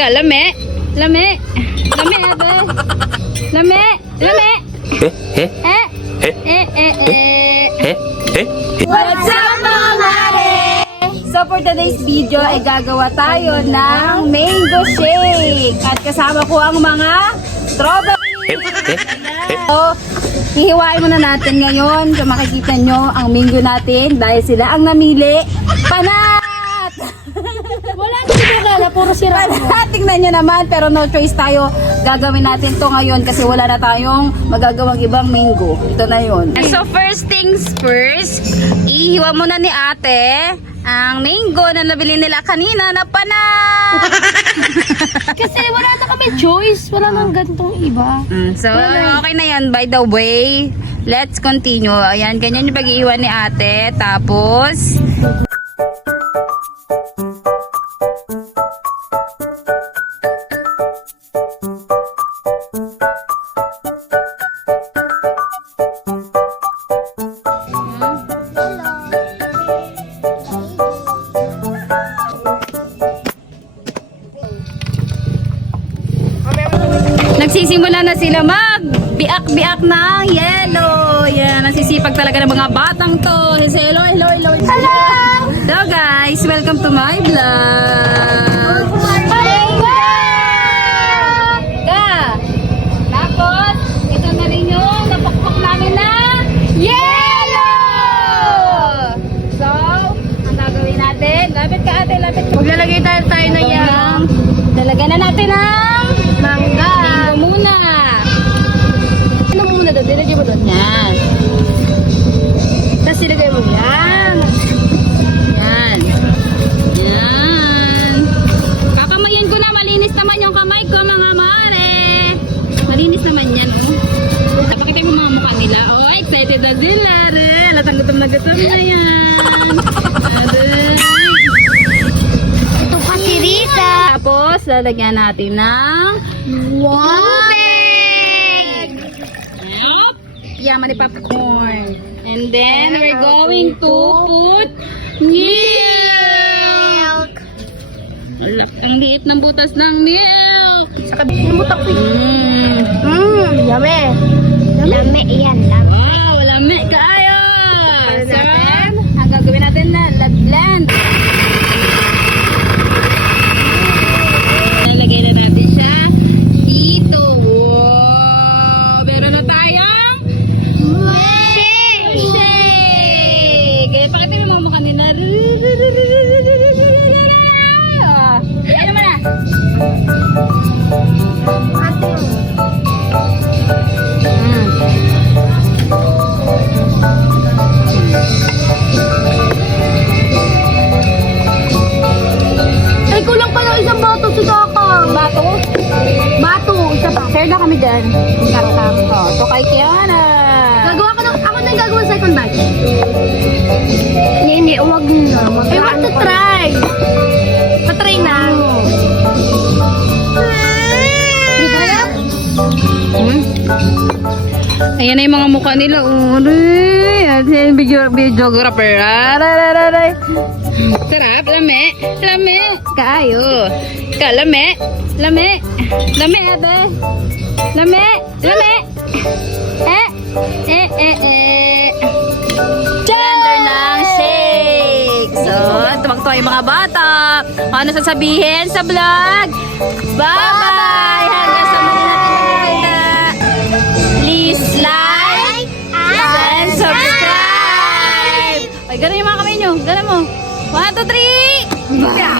Lame. Lame. Lame, ate. Lame. Lame. What's up, mga mare? So for today's video ay gagawa tayo ng mango shake. At kasama ko ang mga strawberry. So, hihiwain muna natin ngayon. So makikita nyo ang mango natin dahil sila ang namili. Panat! Wala na siguro, puro sira. Tingnan nyo naman, pero no choice tayo. Gagawin natin to ngayon kasi wala na tayong magagawang ibang mango. Ito na yun. So first things first, ihiwa muna ni ate ang mango na nabili nila kanina na panat. Kasi wala na kami choice. Wala nang gantong iba. So okay na yan. By the way, let's continue. Ayan, ganyan yung pag-iiwan ni ate. Tapos nagsisimula na sila mag-biak-biak ng yellow. Yan, nasisipag talaga ng mga batang to. Hello, hello, hello. Hello! Hello guys, welcome to my vlog. Tapos, ito na rin yung napakpak namin na yellow! So, ang gagawin natin, lapit ka ate, lapit ka. Maglalagay tayo ng yellow. Lalagyan na natin ng Mangga. mango muna. Ano muna doon? Dilagay mo doon. Yan. Tapos dilagay mo yan. Yan. Yan. Kakamayin ko na. Malinis naman yung kamay ko, mga mare. Malinis naman yan. Pakita mo mga mukha nila. Oh, excited na sila. Latang gutom na gutom na yan. Ito kasi Rita. Tapos, lalagyan natin ng Tubig! Yup. Yaman ni popcorn. And then, we're going to put milk. Ang liit ng butas ng milk. Saka lumutak ko. Yummy. Lame yan lang. Wow, lame kayo. So, ang gagawin natin na blend. Nalagay na natin siya dito. Wow, meron na tayong shake. Kaya pakita mo mga mukha nila. Ano mo na? Ay, kulang pa ng isang bato si Daka. Bato? Bato, isa pa. Share na kami dyan. Kakam. Oh, so kay Kiana. Gagawa ko ako na yung gagawa second batch. Hindi, huwag na. I want to try. Patry na. Ayan na yung mga mukha nila. Ayan, videographer. Sarap, lame. Lame. Kaayo. Lame. Lame. Lame, ate. Lame. Lame. Blender ng shake. So, tumagtuwa yung mga bata. Ano sasabihin sa vlog? Bye-bye! Hanggang sa muli natin magkikita. Please like and subscribe. Ay, gano'n yung mga kamay nyo. Gano'n mo. 1, 2, 3.